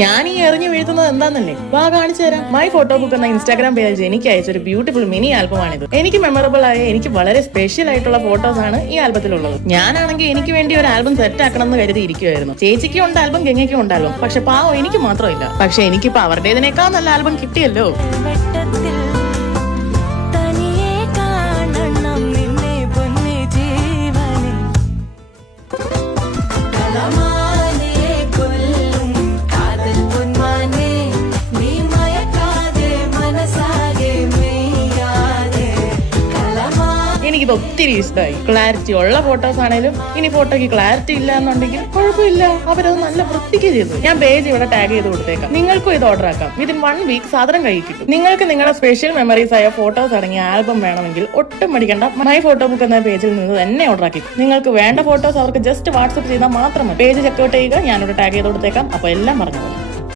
ഞാൻ ഈ എറിഞ്ഞു വീഴ്ത്തുന്നത് എന്താന്നല്ലേ, വാ കാണിച്ചു തരാം. മൈ ഫോട്ടോ ബുക്ക് എന്ന ഇൻസ്റ്റാഗ്രാം പേജ് എനിക്ക് അയച്ചൊരു ബ്യൂട്ടിഫുൾ മിനി ആൽബമാണിത്. എനിക്ക് മെമ്മറബിൾ ആയ, എനിക്ക് വളരെ സ്പെഷ്യൽ ആയിട്ടുള്ള ഫോട്ടോസ് ആണ് ഈ ആൽബത്തിലുള്ളത്. ഞാനാണെങ്കിൽ എനിക്ക് വേണ്ടി ഒരു ആൽബം സെറ്റ് ആക്കണം എന്ന് കരുതി ഇരിക്കുവായിരുന്നു. ചേച്ചിക്കും ഉണ്ട് ആൽബം, ഗംഗയ്ക്കും ഉണ്ട് ആൽബം. പക്ഷെ പാവം എനിക്ക് മാത്രമില്ല. പക്ഷെ എനിക്കിപ്പോ അവരുടേതിനേക്കാൾ നല്ല ആൽബം കിട്ടിയല്ലോ. എനിക്കിത് ഒത്തിരി ഇഷ്ടമായി. ക്ലാരിറ്റി ഉള്ള ഫോട്ടോസ് ആണെങ്കിലും, ഇനി ഫോട്ടോയ്ക്ക് ക്ലാരിറ്റി ഇല്ല എന്നുണ്ടെങ്കിൽ കുഴപ്പമില്ല, അവരത് നല്ല വൃത്തിക്ക് ചെയ്തു. ഞാൻ പേജ് ഇവിടെ ടാഗ് ചെയ്ത് കൊടുത്തേക്കാം. നിങ്ങൾക്കും ഇത് ഓർഡർ ആക്കാം. വിതിൻ 1 വീക്ക് സാധനം കൈ കിട്ടും. നിങ്ങൾക്ക് നിങ്ങളുടെ സ്പെഷ്യൽ മെമ്മറീസ് ആയ ഫോട്ടോസ് അടങ്ങിയ ആൽബം വേണമെങ്കിൽ ഒട്ടും മടിക്കണ്ട, മൈ ഫോട്ടോ ബുക്ക് എന്ന പേജിൽ നിന്ന് തന്നെ ഓർഡർ ആക്കി. നിങ്ങൾക്ക് വേണ്ട ഫോട്ടോസ് അവർക്ക് ജസ്റ്റ് വാട്സ്ആപ്പ് ചെയ്താൽ മാത്രം പേജ് ചെക്കൗട്ട് ചെയ്യുക. ഞാനിവിടെ ടാഗ് ചെയ്ത് കൊടുത്തേക്കാം. അപ്പൊ എല്ലാം പറഞ്ഞു.